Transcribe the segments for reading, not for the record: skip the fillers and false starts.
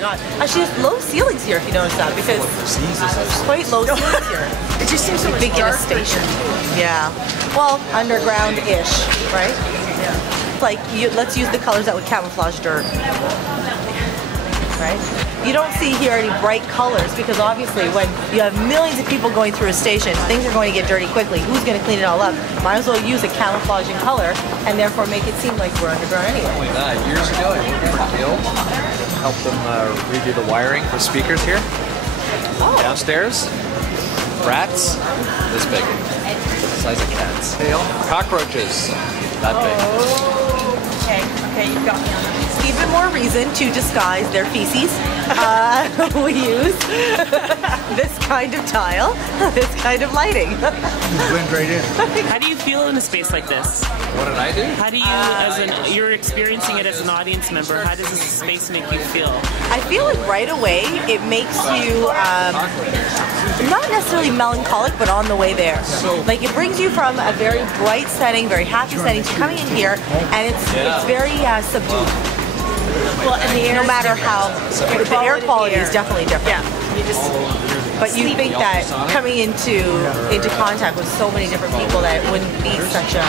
going on. Actually, there's low ceilings here, if you notice that, because there's quite low ceilings here. It just seems so much big in a darker. station. Yeah. Well, underground-ish, right? Yeah. Like, let's use the colors that would camouflage dirt. Right? You don't see here any bright colors because obviously when you have millions of people going through a station, things are going to get dirty quickly. Who's going to clean it all up? Might as well use a camouflaging color and therefore make it seem like we're underground anyway. Years ago, I worked for Bill, helped them redo the wiring for speakers here. Downstairs, rats, this big, size of cats. Cockroaches, that big. Okay, you've got me on that. Even more reason to disguise their feces. We use this kind of tile, this kind of lighting. Blend right in. How do you feel in a space like this? What did I do? How do you, you're experiencing it as an audience member, how does this space make you feel? I feel like right away it makes you not necessarily melancholic, but on the way there. Like it brings you from a very bright setting, very happy setting, to coming in here, and it's very subdued. Well, and the air, no matter how, the air quality is definitely different. Yeah, you just. But you think that coming into contact with so many different people that it wouldn't be such a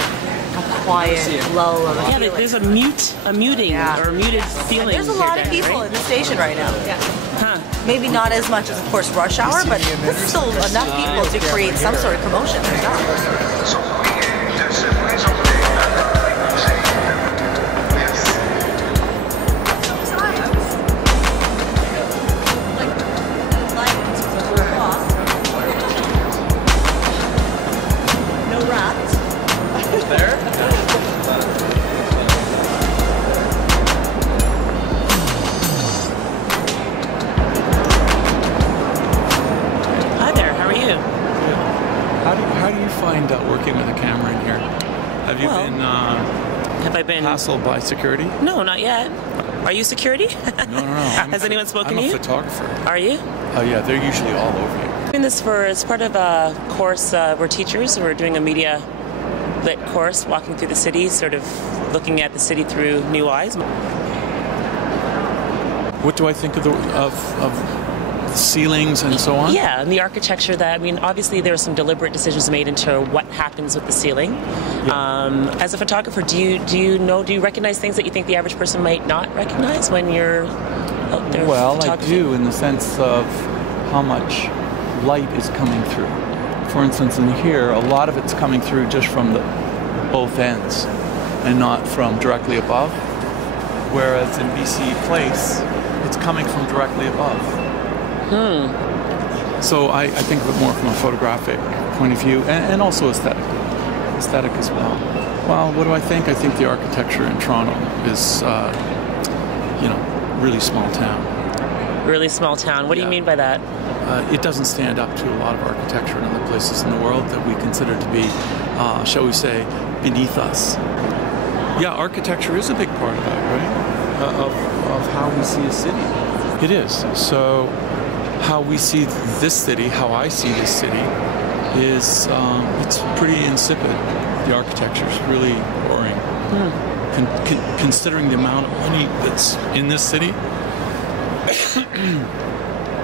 quiet lull of a Yeah, feeling. there's a muting or a muted feeling. And there's a lot of people in the station right now. Yeah. Huh. Maybe not as much as, of course, rush hour, but there's still enough people to create some sort of commotion. There's not. Working with a camera in here. Have you been hassled by security? No, not yet. Are you security? No. Has anyone spoken to you? I'm a photographer. Are you? Oh yeah, they're usually all over you. I'm doing this as part of a course. We're teachers. We're doing a media lit course, walking through the city, sort of looking at the city through new eyes. What do I think of the ceilings and so on? Yeah, and the architecture obviously there are some deliberate decisions made into what happens with the ceiling. Yeah. As a photographer, do you recognize things that you think the average person might not recognize when you're out there? Well, I do, in the sense of how much light is coming through. For instance, in here, a lot of it's coming through just from both ends and not from directly above. Whereas in BC Place, it's coming from directly above. So I think of it more from a photographic point of view and also aesthetic as well. Well, what do I think? I think the architecture in Toronto is, really small town. Really small town. What do you mean by that? It doesn't stand up to a lot of architecture in other places in the world that we consider to be, shall we say, beneath us. Yeah, architecture is a big part of that, right? Of how we see a city. It is. So how we see this city, how I see this city, is it's pretty insipid. The architecture is really boring. Considering the amount of money that's in this city,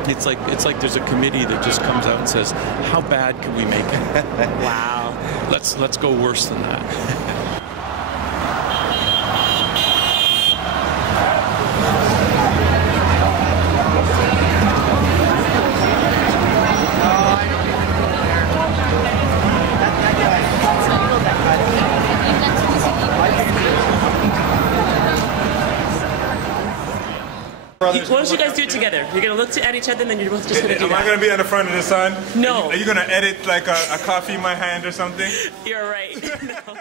it's like there's a committee that just comes out and says, "How bad can we make it?" Wow. Let's go worse than that. Why don't you guys do it together? You're going to look at each other and then you're both just going to do that. Am I going to be on the front of the sun? No. Are you going to edit like a coffee in my hand or something? You're right. No.